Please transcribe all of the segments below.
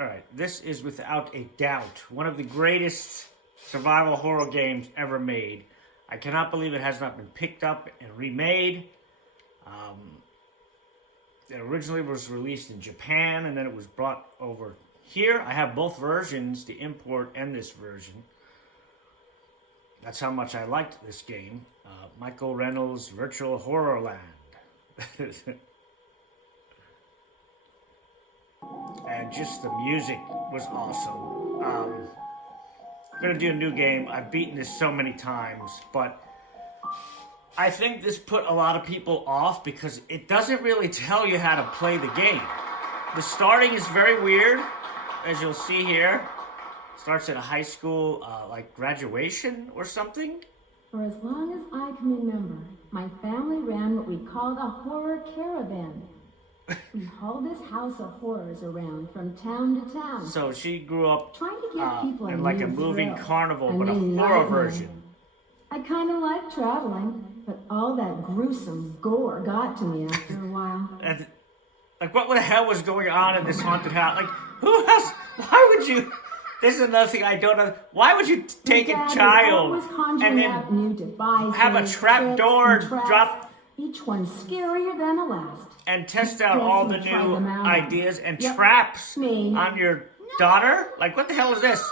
All right, this is without a doubt one of the greatest survival horror games ever made. I cannot believe it has not been picked up and remade. It originally was released in Japan, and then it was brought over here. I have both versions, the import and this version. That's how much I liked this game. Michael Reynolds' Virtual Horror Land. And just the music was awesome. I'm going to do a new game. I've beaten this so many times, but I think this put a lot of people off because it doesn't really tell you how to play the game. The starting is very weird, as you'll see here. Starts at a high school, like graduation or something. For as long as I can remember, my family ran what we called a horror caravan. We hauled this house of horrors around from town to town. So she grew up trying to give people in like a moving carnival, but a horror nightmare. version. I kind of like traveling, but all that gruesome gore got to me after a while. And, like, what the hell was going on in this haunted house? Like, who else? Why would you? This is another thing I don't know. Why would you take a child and then have a trap door drop? Each one scarier than the last. And test out all the new ideas and traps on your daughter? Like, what the hell is this?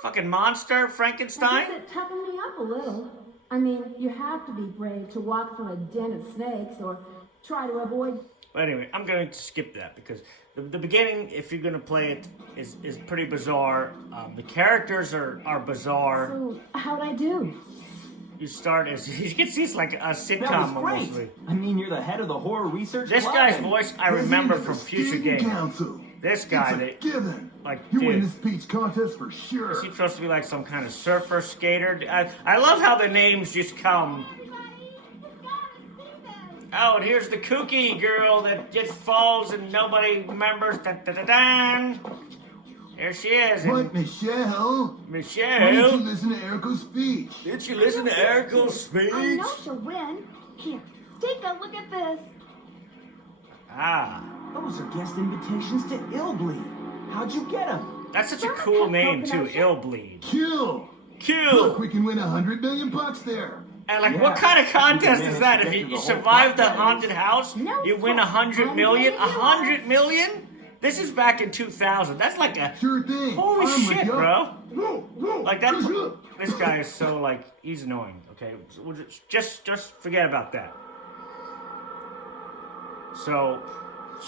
Fucking monster? Frankenstein? It toughened me up a little. I mean, you have to be brave to walk through a den of snakes or try to avoid... But anyway, I'm going to skip that because the beginning, if you're going to play it, is pretty bizarre. The characters are bizarre. So, how'd I do? You start as, you can see it's like a sitcom that was great. mostly. I mean, you're the head of the horror research This club. guy's voice I remember from future games. Council. This guy, It's a that, given. like, You dude. win this speech contest for sure. Is he supposed to be like some kind of surfer, skater? I love how the names just come. Oh, and here's the kooky girl that just falls and nobody remembers. Dun, dun, dun, dun. There she is. What, Michelle? Michelle? Why didn't you listen to Erico's speech? Did you listen to Erica's speech? I know she'll win. Here, take a look at this. Ah. Those are guest invitations to Illbleed. How'd you get them? That's such a cool name, too. Illbleed. Kill! Kill! Look, we can win $100 million there. And like, Yeah. what kind of contest You is managed that? to If get you through the whole survive the process. haunted house, No you win sweat. 100 million? I'm ready to 100 million? This is back in 2000. That's like a... Sure thing. Holy I'm with shit, ya. bro. Whoa, whoa. Like, that... This guy is so, like, he's annoying, okay? We'll just forget about that. So,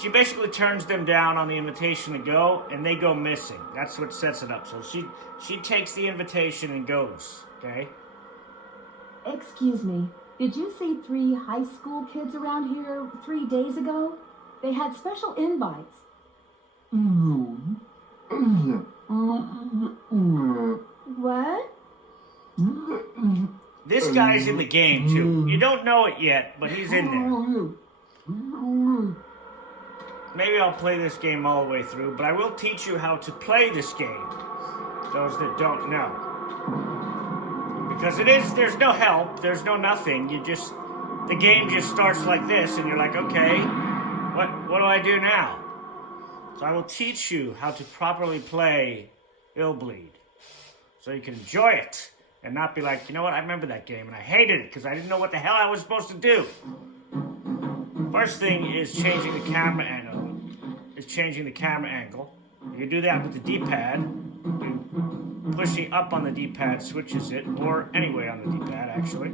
she basically turns them down on the invitation to go, and they go missing. That's what sets it up. So she takes the invitation and goes, okay? Excuse me, did you see 3 high school kids around here 3 days ago? They had special invites. What? This guy's in the game, too. You don't know it yet, but he's in there. Maybe I'll play this game all the way through, but I will teach you how to play this game. Those that don't know. Because there's no help, there's no nothing. The game just starts like this, and you're like, okay, what do I do now? So I will teach you how to properly play Illbleed. So you can enjoy it, and not be like, you know what, I remember that game, and I hated it, because I didn't know what the hell I was supposed to do. First thing is changing the camera angle. You can do that with the D-pad. Pushing up on the D-pad switches it, or anyway on the D-pad, actually.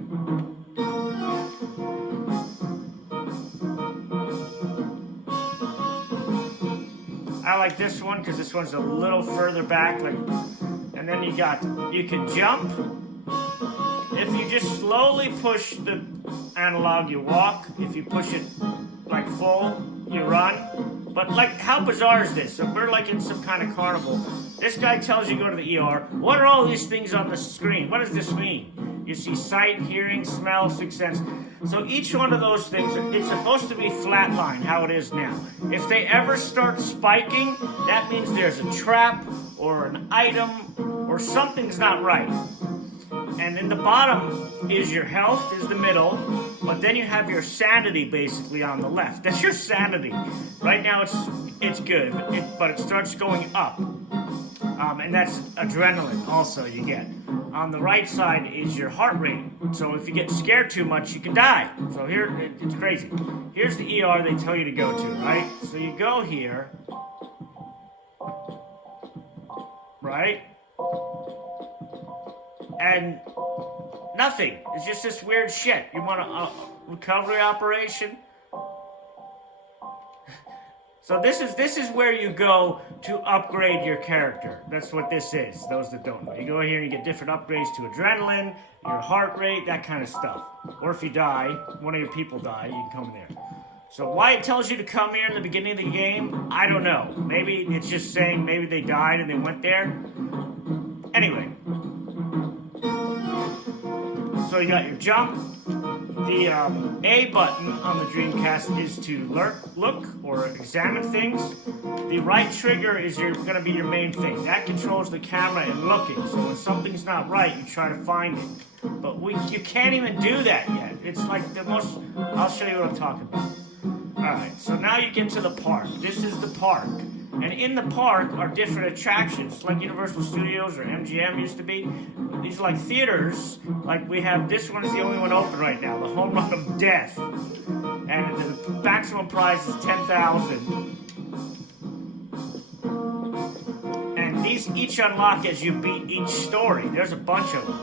I like this one because this one's a little further back, like, and then you can jump. If you just slowly push the analog, you walk. If you push it like full, you run. But like, how bizarre is this? So we're like in some kind of carnival. This guy tells you to go to the ER. What are all these things on the screen? What does this mean? You see sight, hearing, smell, sixth sense. So each one of those things, it's supposed to be flatline, how it is now. If they ever start spiking, that means there's a trap or an item or something's not right. And in the bottom is your health, is the middle, but then you have your sanity basically on the left. That's your sanity. Right now it's it's good, but it starts going up. And that's adrenaline also you get. On the right side is your heart rate. So if you get scared too much, you can die. So here, it's crazy. Here's the ER they tell you to go to, right? So you go here, right? And nothing. It's just this weird shit. You want a recovery operation? So this is where you go to upgrade your character. That's what this is, those that don't know. You go here and you get different upgrades to adrenaline, your heart rate, that kind of stuff. Or if you die, one of your people die, you can come in there. So why it tells you to come here in the beginning of the game, I don't know. Maybe it's just saying maybe they died and they went there. Anyway. So you got your jump. The A button on the Dreamcast is to look or examine things. The right trigger is going to be your main thing. That controls the camera and looking. So when something's not right, you try to find it. But you can't even do that yet. It's like the most... I'll show you what I'm talking about. Alright, so now you get to the park. This is the park. And in the park are different attractions, like Universal Studios or MGM used to be. These are like theaters, like we have, this one is the only one open right now, the Home Run of Death. And the maximum prize is $10,000. And these each unlock as you beat each story. There's a bunch of them.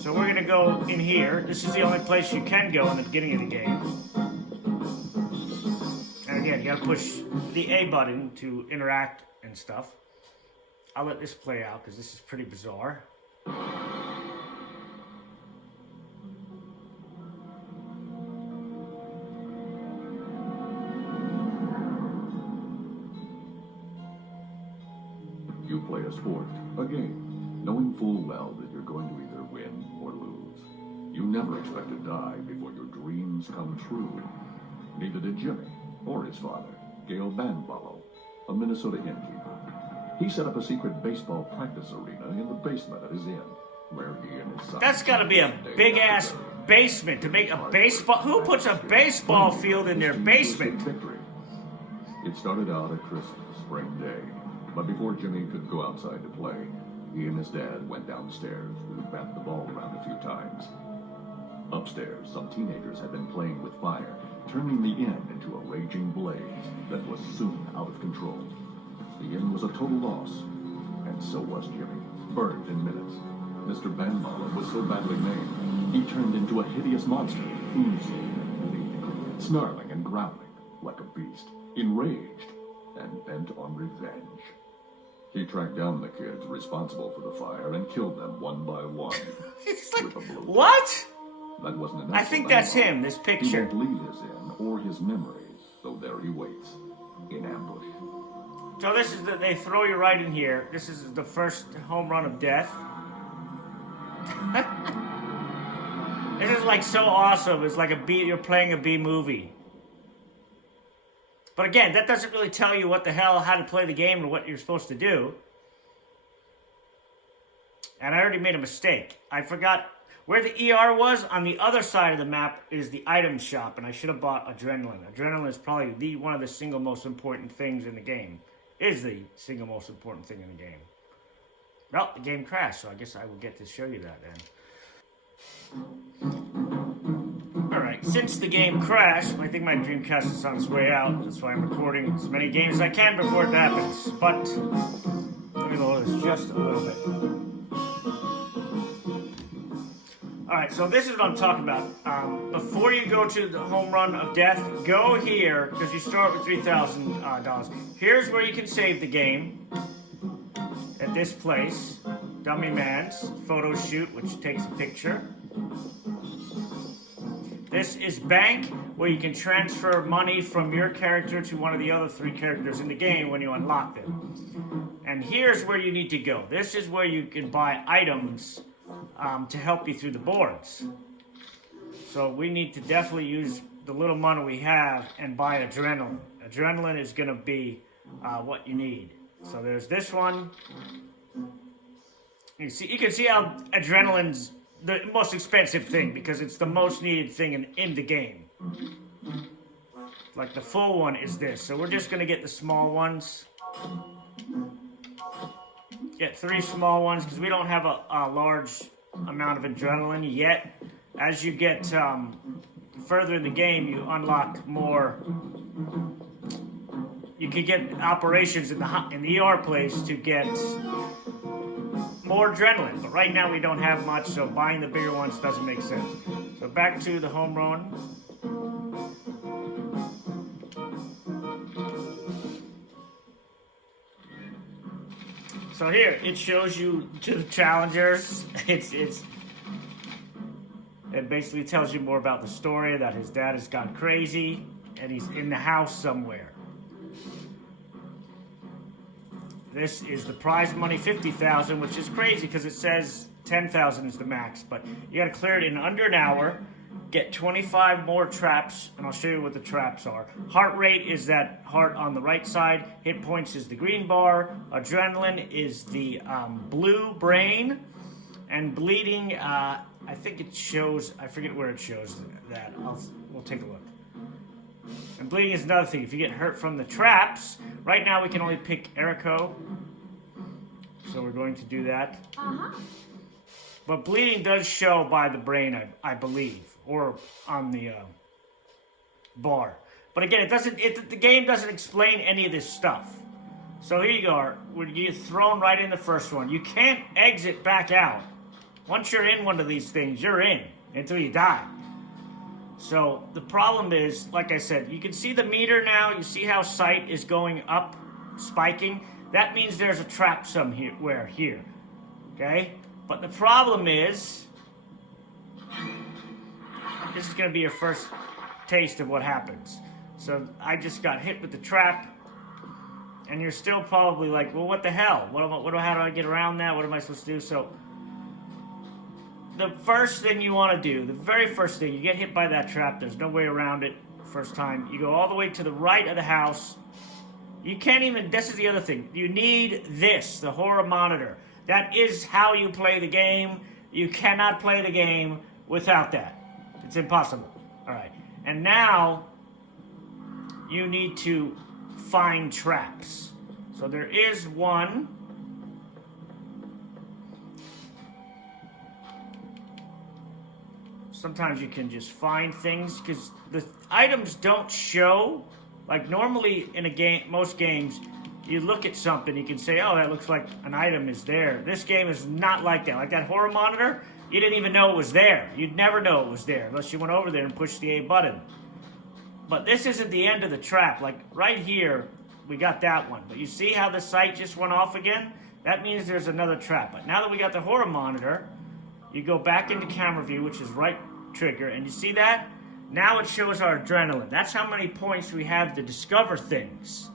So we're gonna go in here. This is the only place you can go in the beginning of the game. Again, you gotta push the A button to interact and stuff. I'll let this play out because this is pretty bizarre. You play a sport, a game, knowing full well that you're going to either win or lose. You never expect to die before your dreams come true. Neither did Jimmy. Or his father, Gail Banballow, a Minnesota innkeeper. He set up a secret baseball practice arena in the basement of his inn, where he and his son... That's gotta be a big-ass basement to make a baseball... Who puts a baseball field in their basement? It started out a crisp spring day, but before Jimmy could go outside to play, he and his dad went downstairs to bat the ball around a few times. Upstairs, some teenagers had been playing with fire, turning the inn into a raging blaze that was soon out of control. The inn was a total loss, and so was Jimmy, burned in minutes. Mr. Banballow was so badly maimed, he turned into a hideous monster, oozing and bleeding, snarling and growling like a beast, enraged and bent on revenge. He tracked down the kids responsible for the fire and killed them one by one. It's like, what? That wasn't enough. I think that's him, this picture. He won't leave his inn or his memories, so there he waits, in ambush. So this is they throw you right in here. This is the first home run of death. This is like so awesome. It's like you're playing a B movie. But again, that doesn't really tell you what the hell, how to play the game and what you're supposed to do. And I already made a mistake. I forgot where the ER was. On the other side of the map is the item shop, and I should have bought adrenaline. Adrenaline is probably one of the single most important things in the game. Is the single most important thing in the game. Well, the game crashed, so I guess I will get to show you that then. Alright, since the game crashed, I think my Dreamcast is on its way out. That's why I'm recording as many games as I can before it happens. But, let me lower this just a little bit. Alright, so this is what I'm talking about. Before you go to the home run of death, go here, because you start with $3,000. Here's where you can save the game. At this place. Dummy Man's photo shoot, which takes a picture. This is Bank, where you can transfer money from your character to one of the other 3 characters in the game when you unlock them. And here's where you need to go. This is where you can buy items to help you through the boards. So we need to definitely use the little money we have and buy adrenaline. Adrenaline is going to be what you need. So there's this one. You can see how adrenaline's the most expensive thing because it's the most needed thing in the game. Like the full one is this. So we're just gonna get the small ones. Get 3 small ones because we don't have a large amount of adrenaline yet. As you get further in the game, you unlock more. You can get operations in the ER place to get more adrenaline. But right now we don't have much, so buying the bigger ones doesn't make sense. So back to the home run. So here, it shows you to the challengers. It basically tells you more about the story, that his dad has gone crazy, and he's in the house somewhere. This is the prize money, 50,000, which is crazy because it says 10,000 is the max, but you gotta clear it in under an hour, get 25 more traps, and I'll show you what the traps are. Heart rate is that heart on the right side, hit points is the green bar, adrenaline is the blue brain, and bleeding, I think it shows, I forget where it shows that, we'll take a look. And bleeding is another thing, if you get hurt from the traps, right now we can only pick Erico, so we're going to do that. But bleeding does show by the brain, I believe, or on the bar. But again, the game doesn't explain any of this stuff. So here you go, you get thrown right in the first one. You can't exit back out. Once you're in one of these things, you're in until you die. So the problem is, like I said, you can see the meter now. You see how sight is going up, spiking. That means there's a trap somewhere here. Okay? But the problem is, this is going to be your first taste of what happens. So I just got hit with the trap, and you're still probably like, well, what the hell? How do I get around that? What am I supposed to do? So the first thing you want to do, the very first thing, you get hit by that trap. There's no way around it first time. You go all the way to the right of the house. You can't even, this is the other thing. You need this, the horror monitor. That is how you play the game. You cannot play the game without that. It's impossible. All right. And now you need to find traps. So there is one. Sometimes you can just find things because the items don't show. Like normally in a game, most games, you look at something, you can say, oh, that looks like an item is there. This game is not like that. Like that horror monitor, you didn't even know it was there. You'd never know it was there unless you went over there and pushed the A button. But this isn't the end of the trap. Like right here, we got that one. But you see how the sight just went off again? That means there's another trap. But now that we got the horror monitor, you go back into camera view, which is right trigger, and you see that? Now it shows our adrenaline. That's how many points we have to discover things.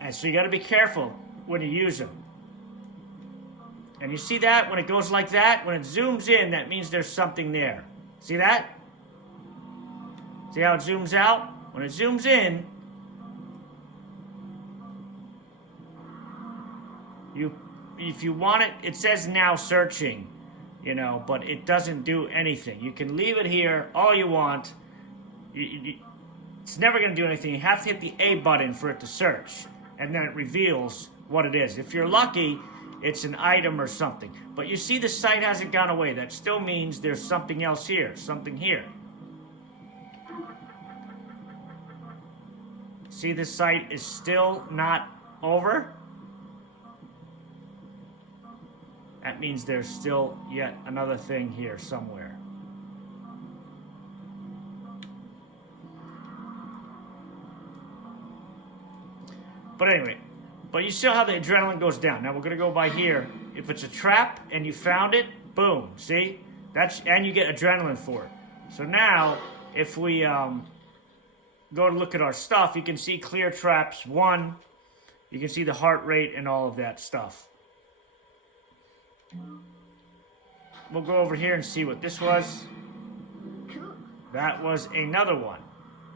And so you got to be careful when you use them. And you see that when it goes like that? When it zooms in, that means there's something there. See that? See how it zooms out? When it zooms in, if you want it, it says now searching. You know, but it doesn't do anything. You can leave it here all you want. It's never going to do anything. You have to hit the A button for it to search, and then it reveals what it is. If you're lucky, it's an item or something. But you see the sight hasn't gone away. That still means there's something else here, something here. See, the sight is still not over. That means there's still yet another thing here somewhere. But anyway, but you see how the adrenaline goes down. Now we're gonna go by here. If it's a trap and you found it, boom, see? And you get adrenaline for it. So now, if we go to look at our stuff, you can see clear traps 1. You can see the heart rate and all of that stuff. We'll go over here and see what this was. That was another one.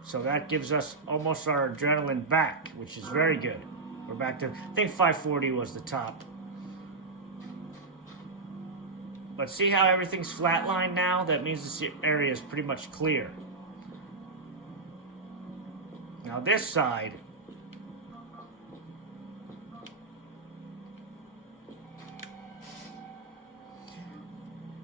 So that gives us almost our adrenaline back, which is very good. We're back to, I think 540 was the top. But see how everything's flatlined now? That means this area is pretty much clear. Now this side.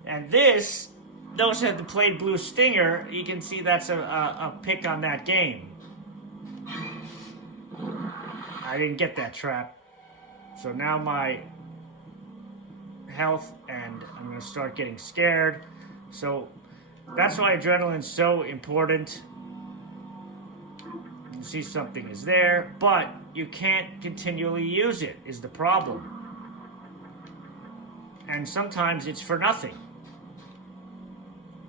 And this, those that played Blue Stinger, you can see that's a pick on that game. I didn't get that trap. So now my health, and I'm going to start getting scared. So that's why adrenaline's so important. You see something is there, but you can't continually use it, is the problem. And sometimes it's for nothing.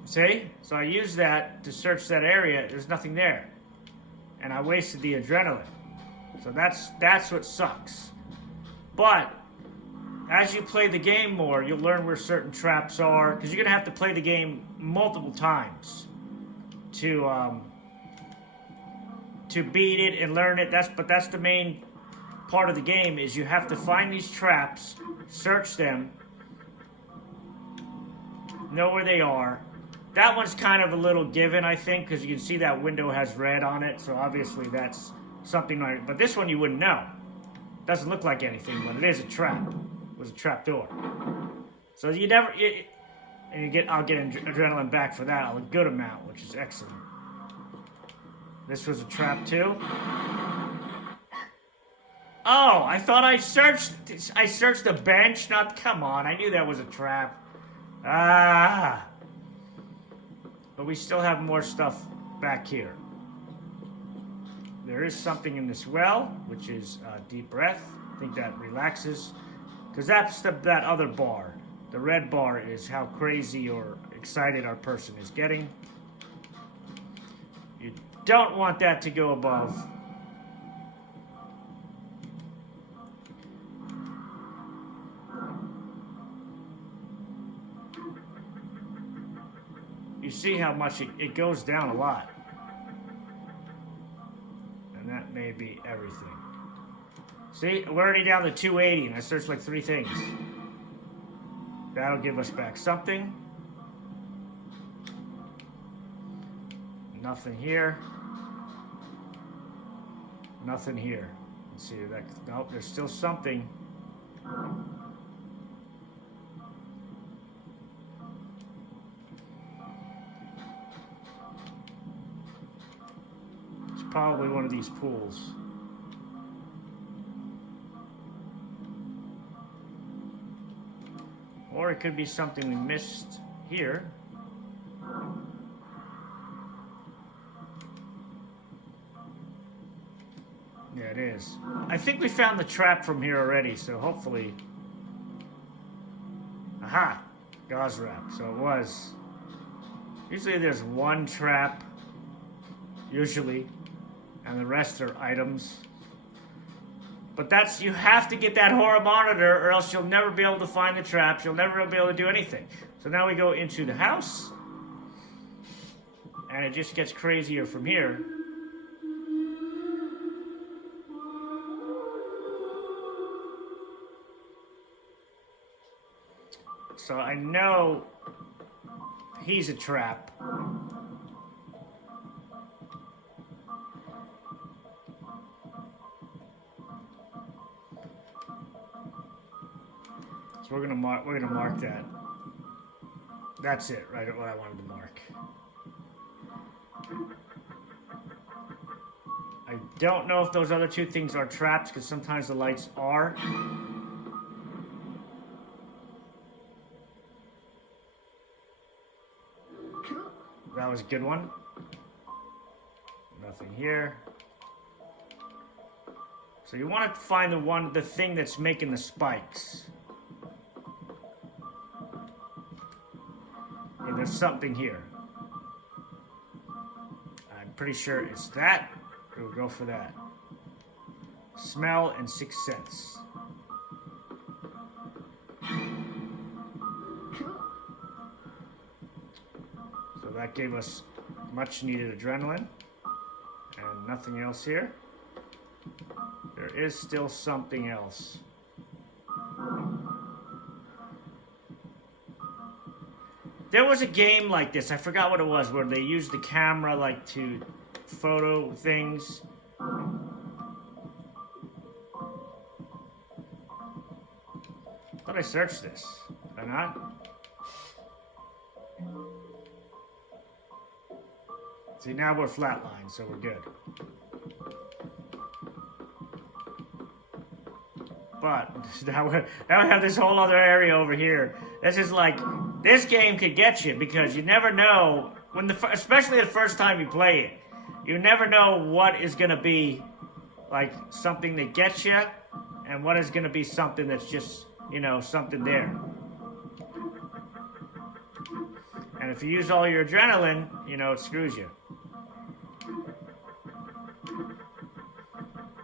See? So I use that to search that area. There's nothing there. And I wasted the adrenaline. So that's what sucks. But as you play the game more, you'll learn where certain traps are, because you're going to have to play the game multiple times to beat it and learn it. But that's the main part of the game, is you have to find these traps, search them, know where they are. That one's kind of a little given, I think, because you can see that window has red on it, so obviously that's something like... But this one you wouldn't know. Doesn't look like anything, but it is a trap. It was a trap door. So you never... and you get, I'll get adrenaline back for that, a good amount, which is excellent. This was a trap too. Oh, I thought I searched the bench. Not, come on, I knew that was a trap. Ah. But we still have more stuff back here. There is something in this well, which is deep breath. I think that relaxes. Because that's that other bar. The red bar is how crazy or excited our person is getting. You don't want that to go above. You see how much it goes down a lot. And that may be everything. See, we're already down to 280 and I searched like 3 things. That'll give us back something. Nothing here. Nothing here. Let's see, nope, there's still something. It's probably one of these pools. Or it could be something we missed here. Yeah, it is. I think we found the trap from here already, so hopefully... Aha! Gauze wrap. So it was... Usually there's one trap. Usually. And the rest are items. But that's, you have to get that horror monitor or else you'll never be able to find the traps. You'll never be able to do anything. So now we go into the house. And it just gets crazier from here. So I know he's a trap. So we're gonna mark that. That's it, right? What I wanted to mark. I don't know if those other 2 things are traps because sometimes the lights are. That was a good one. Nothing here. So you want to find the thing that's making the spikes. Okay, there's something here. I'm pretty sure it's that. We'll go for that. Smell and 6th sense. So that gave us much needed adrenaline. And nothing else here. There is still something else. There was a game like this, I forgot what it was, where they used the camera like to photo things. thought I searched this. Did I not? See, now we're flatlined, so we're good. But now we have this whole other area over here. This is like, this game could get you because you never know when especially the first time you play it. You never know what is going to be like something that gets you, and what is going to be something that's just, you know, something there. And if you use all your adrenaline, you know, it screws you.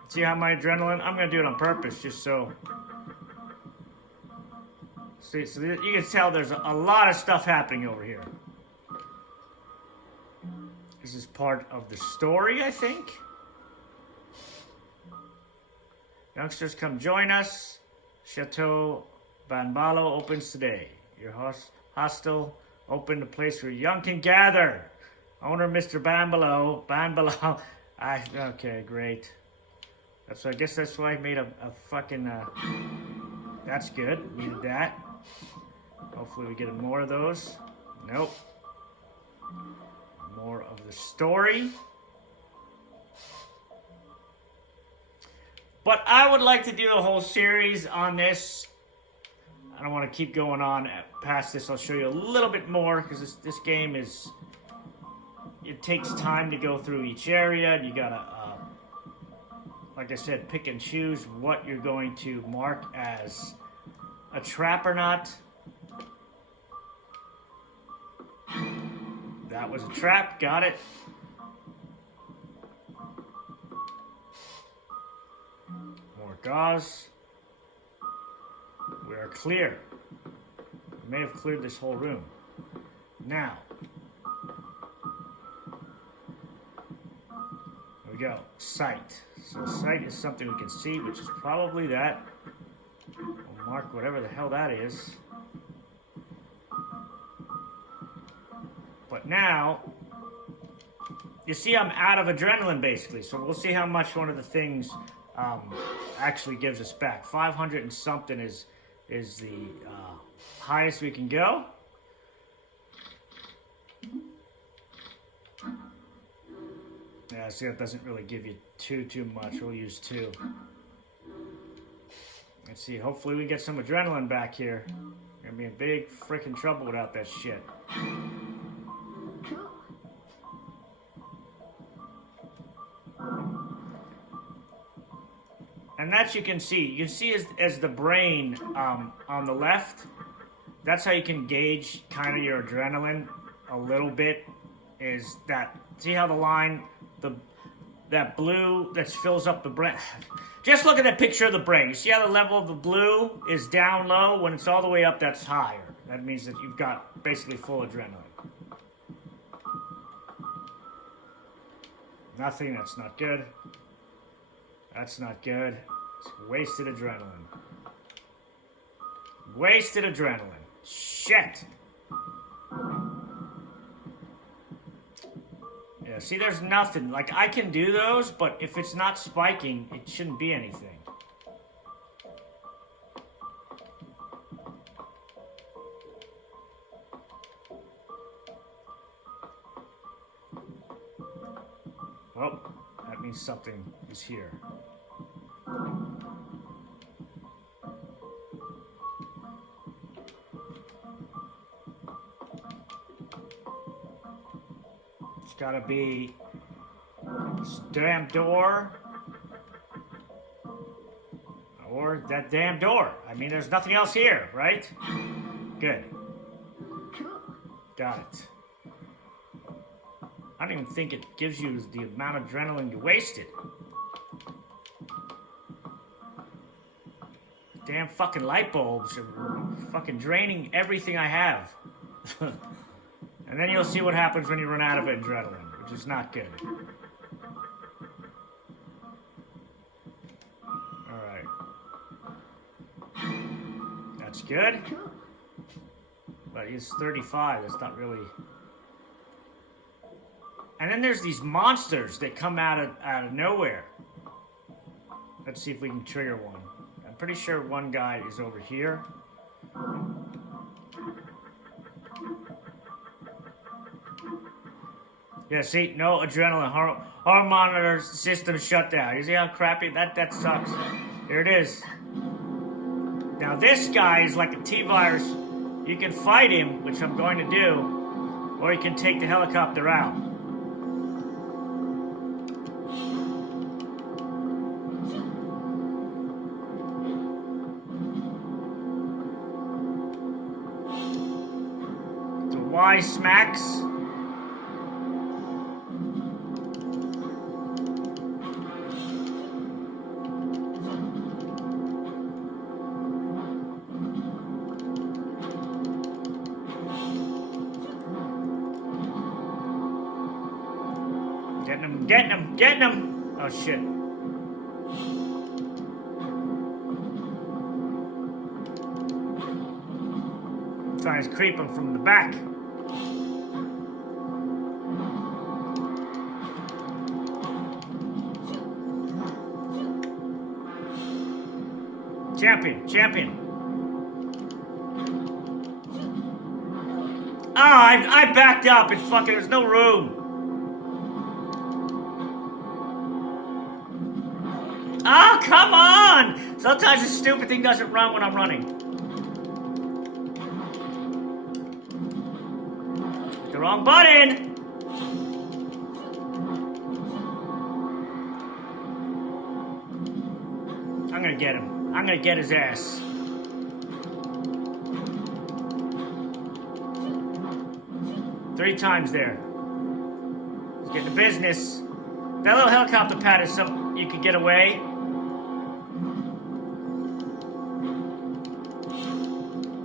See how my adrenaline? I'm going to do it on purpose just so. See, so you can tell there's a lot of stuff happening over here. This is part of the story, I think. Youngsters, come join us. Chateau Banbalo opens today. Your hostel opened a place where young can gather. Owner Mr. Banbalo. Okay, great. So I guess that's why I made a fucking, that's good. Needed that. Hopefully we get more of those. Nope. More of the story. But I would like to do a whole series on this. I don't want to keep going on past this. I'll show you a little bit more because this game is, it takes time to go through each area. You gotta, like I said, pick and choose what you're going to mark as a trap or not. That was a trap, got it. More gauze. We are clear. We may have cleared this whole room. Now, there we go, sight. So sight is something we can see, which is probably that. We'll mark whatever the hell that is. But now, you see I'm out of adrenaline basically, so we'll see how much one of the things actually gives us back. 500 and something is the highest we can go. Yeah, see, that doesn't really give you too much. We'll use 2. Let's see, hopefully we get some adrenaline back here. We're gonna be in big freaking trouble without that shit. And that you can see as the brain on the left, that's how you can gauge kind of your adrenaline a little bit, is that, see how the line, that blue that fills up the brain. Just look at that picture of the brain. You see how the level of the blue is down low? When it's all the way up, that's higher. That means that you've got basically full adrenaline. Nothing, that's not good. That's not good. It's wasted adrenaline. Wasted adrenaline. Shit. Yeah, see, there's nothing. Like, I can do those, but if it's not spiking, it shouldn't be anything. Well, that means something is here. It's gotta be this damn door. Or that damn door. I mean, there's nothing else here, right? Good. Got it. I don't even think it gives you the amount of adrenaline you wasted. Damn fucking light bulbs are fucking draining everything I have. And then you'll see what happens when you run out of adrenaline, which is not good. Alright. That's good. But it's 35, that's not really... And then there's these monsters that come out of nowhere. Let's see if we can trigger one. I'm pretty sure one guy is over here. Yeah, see, no adrenaline. Heart monitor system shut down. You see how crappy that sucks. Here it is. Now this guy is like a T-virus. You can fight him, which I'm going to do, or you can take the helicopter out. The Y smacks. Getting him! Oh shit. Trying to creep him from the back. Champion. Ah, I backed up. It's fucking, there's no room. Oh, come on! Sometimes this stupid thing doesn't run when I'm running. The wrong button! I'm gonna get him. I'm gonna get his ass. Three times there. Let's get to business. That little helicopter pad is something you could get away.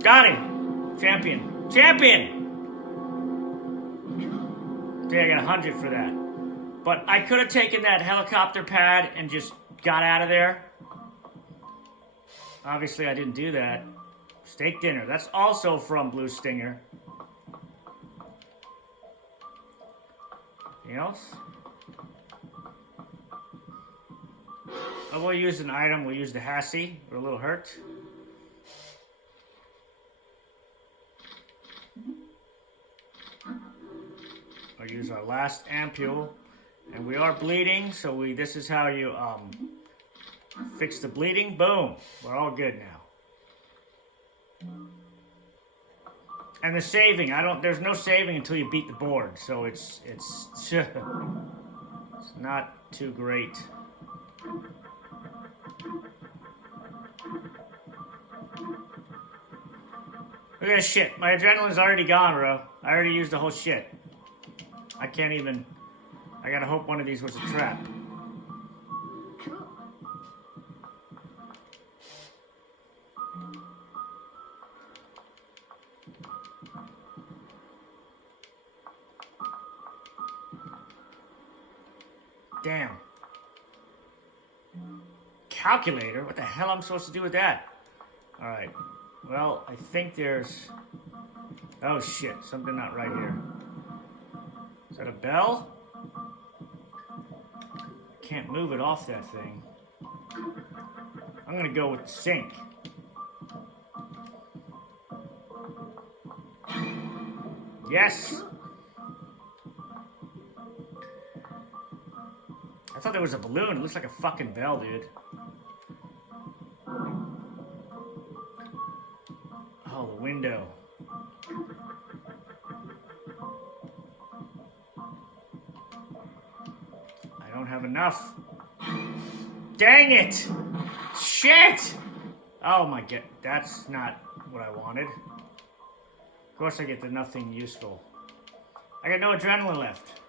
Got him! Champion! See, I got 100 for that. But I could have taken that helicopter pad and just got out of there. Obviously, I didn't do that. Steak dinner. That's also from Blue Stinger. Anything else? Oh, we'll use an item. We'll use the Hassie. We're a little hurt. I'll use our last ampule. And we are bleeding, so this is how you fix the bleeding. Boom. We're all good now. And the saving, there's no saving until you beat the board, so it's not too great. Look at this shit. My adrenaline's already gone, bro. I already used the whole shit. I can't even... I gotta hope one of these was a trap. Damn. Calculator? What the hell am I supposed to do with that? Alright. Well, I think there's... Oh shit, something not right here. Is that a bell? Can't move it off that thing. I'm gonna go with the sink. Yes! I thought there was a balloon. It looks like a fucking bell, dude. Oh, the window. I don't have enough. Dang it! Shit! Oh my god, that's not what I wanted. Of course I get to nothing useful. I got no adrenaline left.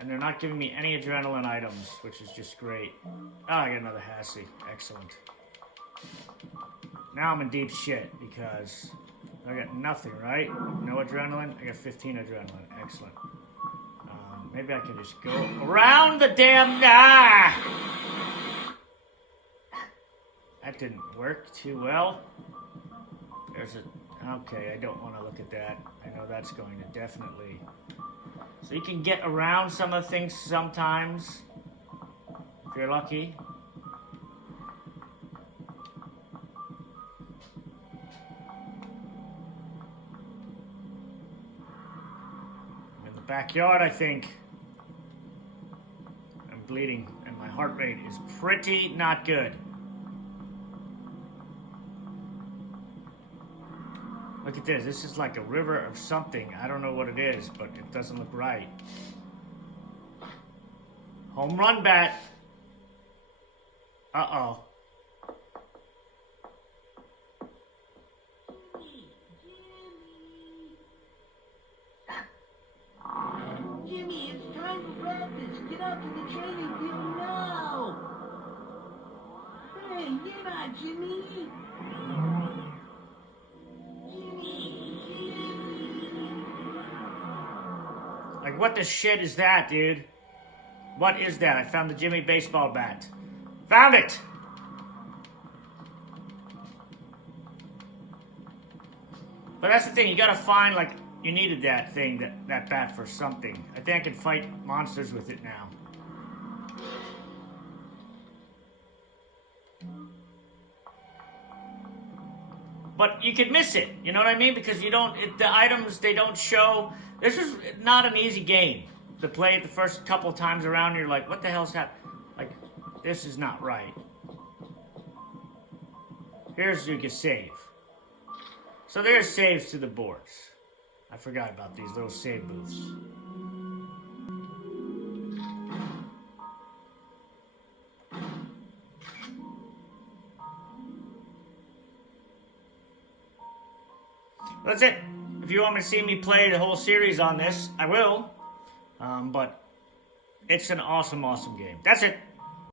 And they're not giving me any adrenaline items, which is just great. Oh, I got another Hassie. Excellent. Now I'm in deep shit because I got nothing, right? No adrenaline. I got 15 adrenaline. Excellent. Maybe I can just go around the damn... Ah! That didn't work too well. There's a... Okay, I don't want to look at that. I know that's going to definitely... So you can get around some of the things sometimes, if you're lucky. I'm in the backyard, I think. I'm bleeding, and my heart rate is pretty not good. Look at this. This is like a river of something. I don't know what it is, but it doesn't look right. Home run bat. Uh-oh. Jimmy, it's time for practice. Get out to the training field now. Hey, get out, Jimmy. Like, what the shit is that, dude? What is that? I found the Jimmy baseball bat. Found it! But that's the thing, you gotta find, like, you needed that thing, that bat for something. I think I can fight monsters with it now. But you could miss it, you know what I mean? Because you don't, the items, they don't show. This is not an easy game to play it the first couple times around. You're like, what the hell's happening? Like, this is not right. Here's you can save. So there's saves to the boards. I forgot about these little save booths. That's it. If you want me to see me play the whole series on this, I will. But it's an awesome, awesome game. That's it.